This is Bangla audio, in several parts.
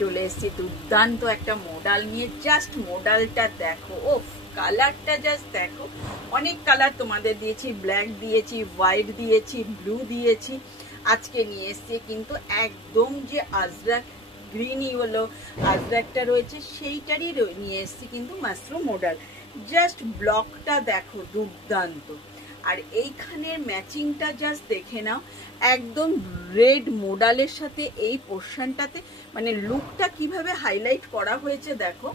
চলে এসেছি দুর্দান্ত একটা মডেল নিয়ে। জাস্ট মডেলটা দেখো, ও কালারটা জাস্ট দেখো। অনেক কালার তোমাদের দিয়েছি, ব্ল্যাক দিয়েছি, হোয়াইট দিয়েছি, ব্লু দিয়েছি। আজকে নিয়ে এসেছি কিন্তু একদম যে আজরাক গ্রিনই হলো আজরাকটা রয়েছে সেইটারই নিয়ে এসেছি কিন্তু মাশরুম মডেল। জাস্ট ব্লকটা দেখো দুর্দান্ত। আর এইখানের ম্যাচিংটা জাস্ট দেখে নাও, একদম রেড মোডালের সাথে এই পোর্শনটাতে মানে লুকটা কিভাবে হাইলাইট করা হয়েছে দেখো।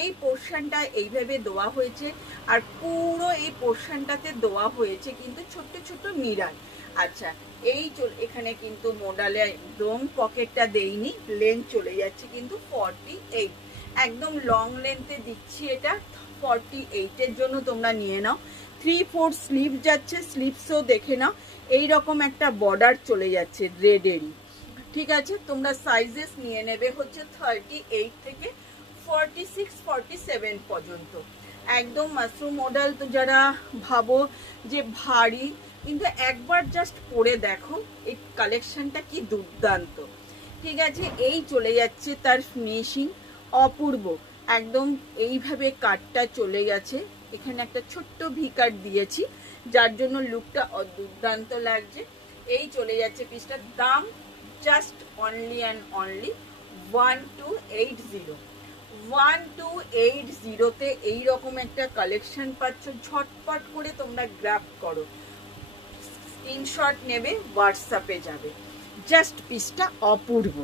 এই পোর্শনটা এইভাবে দেওয়া হয়েছে আর পুরো এই পোর্শনটাতে দেওয়া হয়েছে কিন্তু ছোট্ট ছোট্ট মিরার। আচ্ছা, এই এখানে কিন্তু মোডালে একদম পকেটটা দেইনি, লেন্থ চলে যাচ্ছে কিন্তু 48, একদম লং লেন্থে দিচ্ছি এটা। 48-এর জন্য তোমরা নিয়ে নাও। 3/4 স্লিভ যাচ্ছে, স্লিভসও দেখে নাও এইরকম একটা বর্ডার চলে যাচ্ছে রেডেরই। ঠিক আছে, তোমরা সাইজেস নিয়ে নেবে হচ্ছে 38 থেকে 46-47 পর্যন্ত। একদম মাশরুম মডেল তো যারা ভাবো যে ভারী, কিন্তু একবার জাস্ট পরে দেখো এই কালেকশনটা কি দুর্দান্ত। ঠিক আছে, এই চলে যাচ্ছে তার ফিনিশিং অপূর্ব। একদম এইভাবে কাটটা চলে গেছে, এখানে একটা ছোট্ট ভি কাট দিয়েছি যার জন্য লুকটা দুর্দান্ত লাগছে। এই চলে যাচ্ছে পিসটার দাম জাস্ট অনলি অ্যান্ড অনলি 1280। 1280-তে এইরকম একটা কালেকশন পাচ্ছ। ঝটপট করে তোমরা গ্র্যাব করো, স্ক্রিনশট নেবে, হোয়াটসঅ্যাপে যাবে। জাস্ট পিসটা অপূর্ব।